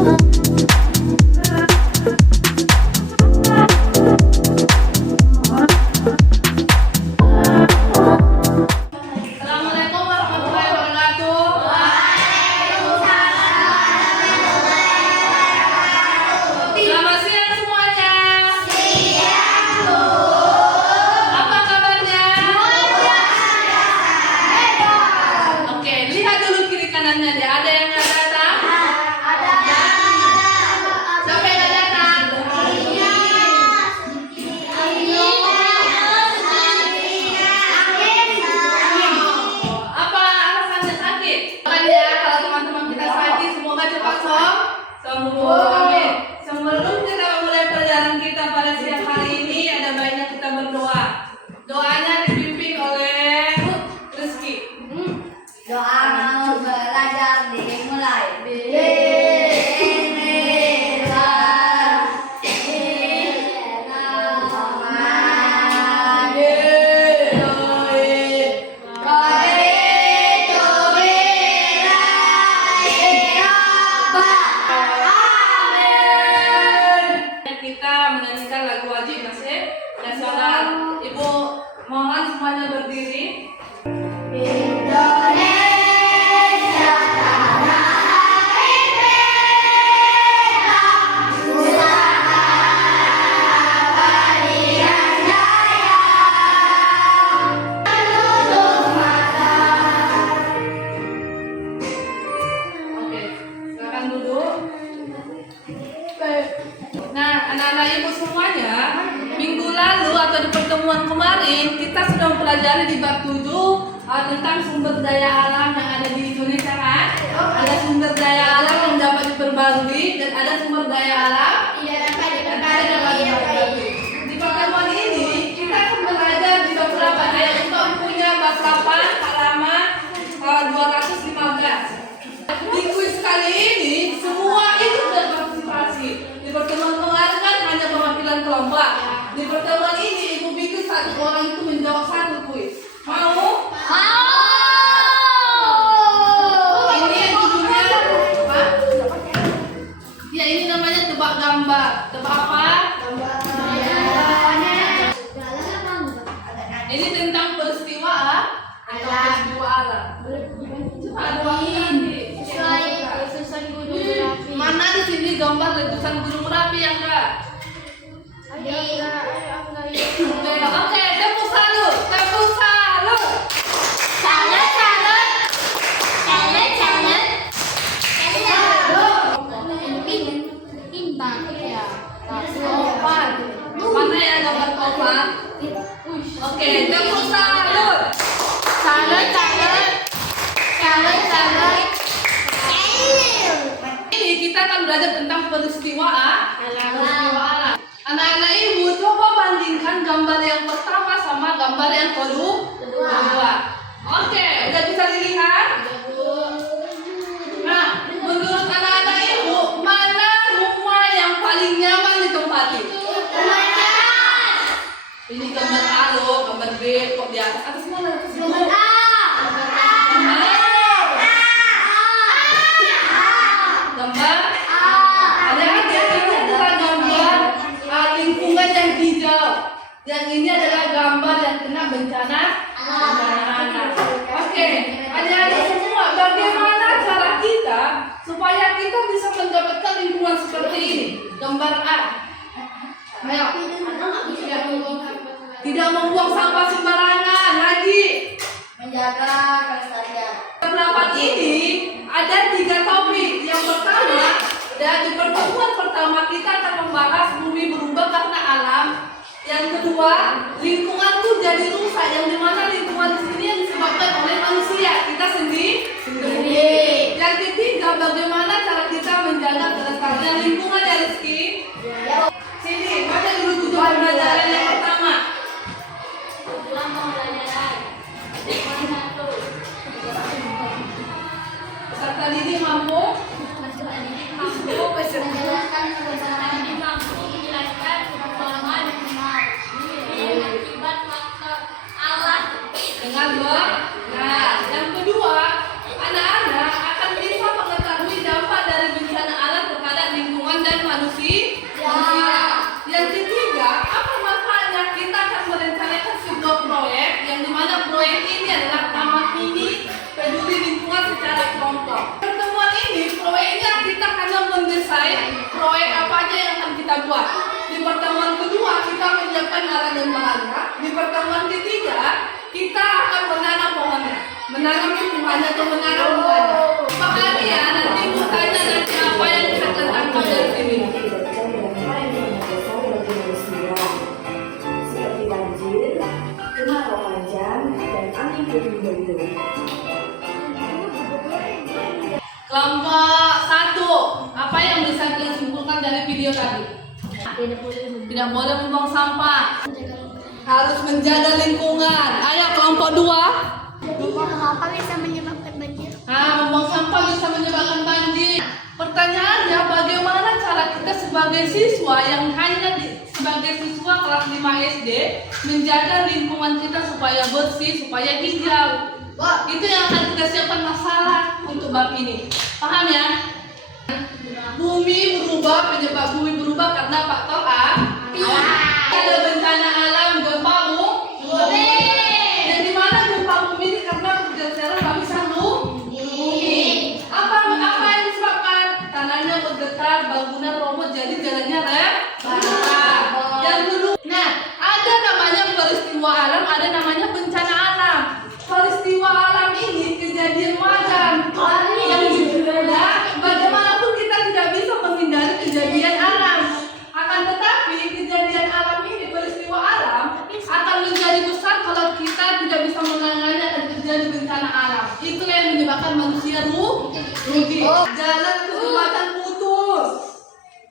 Assalamualaikum warahmatullahi wabarakatuh. Selamat siang semuanya. Apa kabarnya? Oke, lihat dulu kiri kanannya deh. Ada yang nggak datang? Siapa yang nggak datang? Apa alasannya sakit? Makanya kalau teman-teman kita sakit, semoga cepat sembuh. Amin. Sebelum kita memulai pelajaran kita pada siang hari ini, ada baiknya kita berdoa. Doanya dipimpin oleh Rizky. Doa mau belajar dimulai. Kita menyanyikan lagu wajib nasional. Ibu mohon semuanya berdiri. Indonesia tanah air merah, usaha berikan jaya, menutup mata. Oke, silakan duduk. Nah, anak-anak ibu semuanya, minggu lalu atau di pertemuan kemarin kita sudah mempelajari di bab 7 tentang sumber daya alam yang ada di Indonesia kan? Ada sumber daya alam yang dapat diperbarui dan ada sumber daya alam yang tidak dapat diperbarui. Di pertemuan ini kita akan belajar di bab 8. Ayo kita punya bab 8 halaman 215. Di kuis kali ini semua itu berpartisipasi. Di pertemuan kemarin kan hanya perwakilan kelompok. Di pertemuan ini ibu bikin satu orang itu menjawab satu kuis. Mau? Ini judulnya apa? Ya ini namanya tebak gambar. Tebak apa? Ini tentang peristiwa alam. Coba ada waktu nanti. Mana di sini gambar letusan Gunung Merapi yang enggak? Oke, tepuk salut. Mana yang gambar topan? Oke, tepuk salut. Ini kita akan belajar tentang peristiwa alam. Anak-anak ibu coba bandingkan gambar yang pertama sama gambar yang kedua. Oke, udah bisa dilihat? Nah, menurut anak-anak ibu, mana rumah yang paling nyaman ditempati? Ini gambar A loh, gambar B kok di atas. Atas mana? Gambar ada ini adalah gambar lingkungan yang hijau. Yang ini adalah gambar yang kena bencana alam. Oke, adik-adik semua, bagaimana cara kita supaya kita bisa mendapatkan lingkungan seperti ini? Gambar A. Ayo. Tidak membuang sampah sembarangan lagi. Menjaga kelestarian. Pendapat ini ada 3 topik. Yang pertama, dan di pertemuan pertama kita akan membahas bumi berubah karena alam. Yang kedua, lingkunganku jadi rusak, yang dimana lingkungan di sini yang disebabkan oleh manusia kita sendiri. Yang ketiga, bagaimana cara kita menjaga kelestarian lingkungan ya Rizky? Sini, baca dulu tujuan pembelajaran yang pertama. Peserta didik mampu? Menjelaskan kebenaran ini mampu menjelaskan perkembangan akibat faktor alam Dengan benar. Yang kedua, anak-anak akan bisa mengetahui dampak dari bencana alam kepada kita buat. Di pertemuan kedua kita menyiapkan alat dan bahannya. Di pertemuan ketiga kita akan menanam pohonnya. Menanam tumbuhannya atau menanam buahnya. Pahami ya, nanti Bu tanya nanti apa yang bisa tertangkap dari sini. Seperti banjir, kemarau panjang, dan angin puting beliung. Kelompok 1, apa yang bisa kalian simpulkan dari video tadi? Tidak boleh membuang sampah. Harus menjaga lingkungan. Ayo kelompok 2. Membuang sampah bisa menyebabkan banjir. Membuang sampah bisa menyebabkan banjir. Pertanyaannya, bagaimana cara kita sebagai siswa yang hanya sebagai siswa kelas 5 SD menjaga lingkungan kita supaya bersih, supaya hijau? Itu yang akan kita siapkan masalah untuk bab ini. Paham ya? Bumi berubah, penyebab bumi berubah karena faktor A. Ada bencana alam, gempa bumi. Yang dimana gempa bumi ini karena pergeseran lapisan bumi. Apa yang disebabkan? Tanahnya bergetar, bangunan roboh, jadi jalannya retak. Yang dulu, nah ada namanya peristiwa alam, ada namanya bencana alam. Peristiwa alam ini kejadian wajar. Bagaimanapun kita tidak bisa menghindari kejadian alam. Akan tetapi kejadian alam ini, peristiwa alam, akan menjadi besar kalau kita tidak bisa menangani dan terjadi bencana alam. Itulah yang menyebabkan manusia rugi. Jalan ke jembatan putus,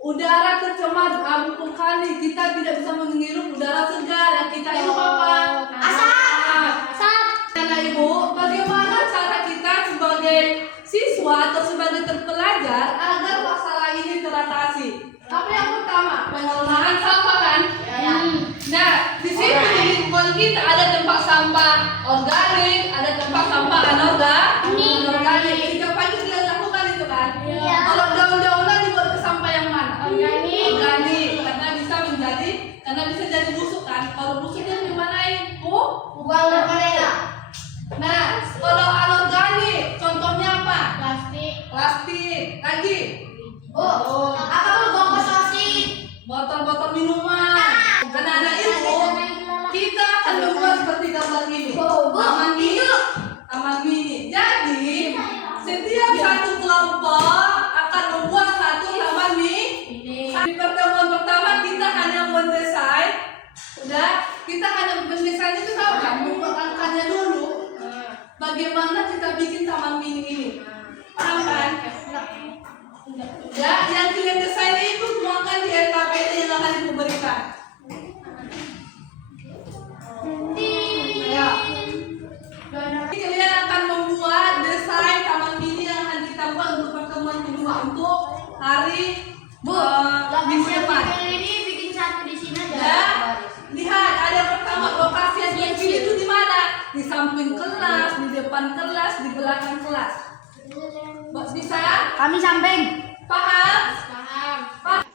udara tercemar, abu vulkanik, kita tidak bisa menghirup udara segar. Yang kita hirup apa? Asap. Karena Ibu, bagaimana cara kita sebagai siswa atau sebagai terpelajar agar masalah ini teratasi? Apa yang pertama? Pengelolaan sampah kan? Nah, di sini di lingkungan kita ada tempat sampah organik, ada tempat sampah anorganik. Sejak pagi sudah lakukan itu kan? Kalau daun-daunan dibuat ke sampah yang mana? Organik, karena bisa jadi busuk kan? Kalau busuknya dimanain? Buang ke mana? Nah, kalau anorganik, contohnya apa? Plastik. Lagi? Botol-botol minuman. Anak-anak ilmu, kita akan membuat seperti gambar ini. Taman mini. Jadi, setiap satu kelompok akan membuat satu taman mini. Di pertemuan pertama kita hanya mendesain. Kita hanya mendesain itu tahu kan? Membuat angkanya dulu. Bagaimana kita bikin taman mini ini? Paham kan? Ya, yang kalian desain itu tuangkan di RKPD yang akan Ibu berikan. Ya. Kalian akan membuat desain taman mini yang akan kita buat untuk pertemuan kedua untuk hari minggu depan. Bikin satu di sini aja. Ya, lihat ada pertama lokasi yang dipilih itu di mana? Di samping kelas, di depan kelas, di belakang kelas. Bisa? Kami samping. Paham? Paham.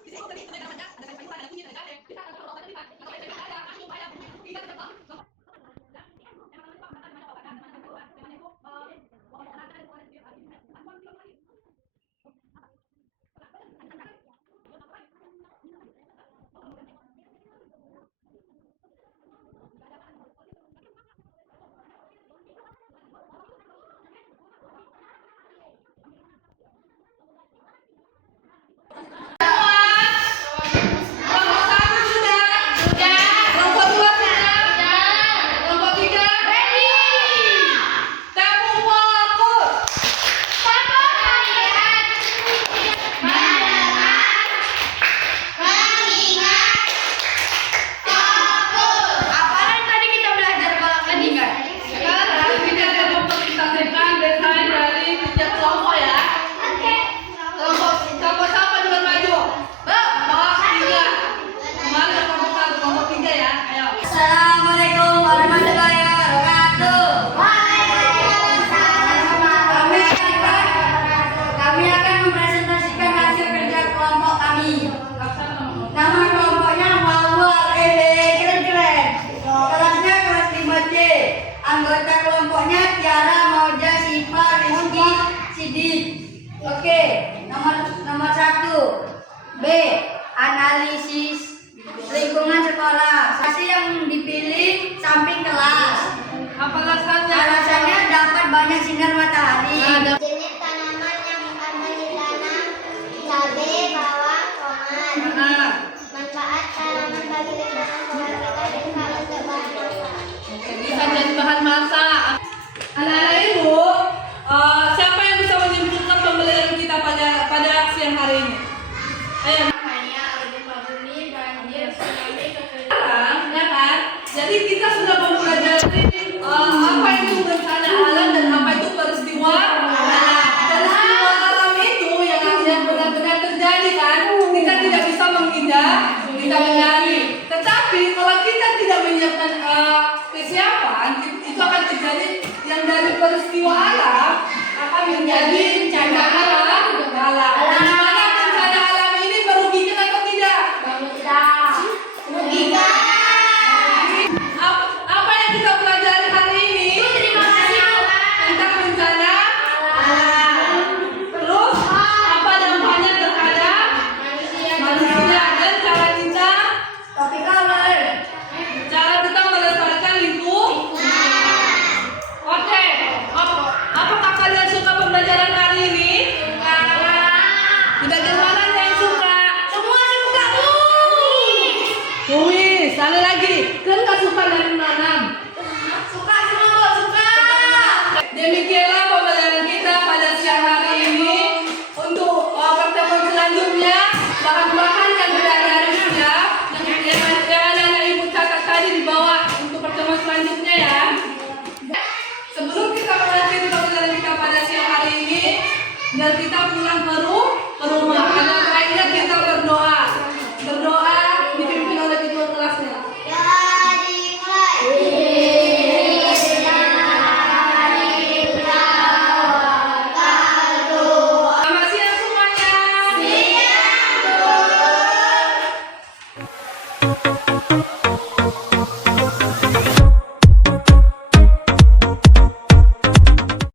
cabai, bawang, tomat. Nah, Manfaat tanaman bagi lingkungan keluarga dan kalau untuk bahan masak. oke, bisa jadi bahan masak. Anak-anak ibu, siapa yang bisa menyimpulkan pembelajaran kita pada siang hari ini? Ayo. Hanya gempa bumi, banjir, tsunami, kekeringan. Sekarang, ya kan? Jadi kita sudah mempelajari apa itu bencana alam dan apa itu peristiwa alam. Peristiwa alam itu yang benar-benar terjadi kan? Kita tidak bisa menghindar, kita menghindari. Tetapi kalau kita tidak menyiapkan kesiapan, itu akan terjadi yang dari peristiwa alam akan menjadi bencana alam. Dan di mana bencana alam ini merugikan atau tidak? Merugikan. Apa yang kita pelajari hari ini? Terima kasih, Bapak. Tentang bencana alam. Terus apa dampaknya terhadap manusia dan cara kita melestarikan lingkungan. Oke, apakah kalian suka pembelajaran hari ini? Di bagian mana yang suka? Semua suka, Bu. Wih, sekali lagi. Kalian nggak suka nanam? Suka semua, Bu. Suka. Demikianlah pembelajaran kita pada siang hari ini. Untuk pertemuan selanjutnya, bahan-bahan yang berada di siap yang anak ibu catat tadi di bawah untuk pertemuan selanjutnya ya. Sebelum kita mengakhiri pembelajaran kita pada siang hari ini, dan kita pulang ke rumah.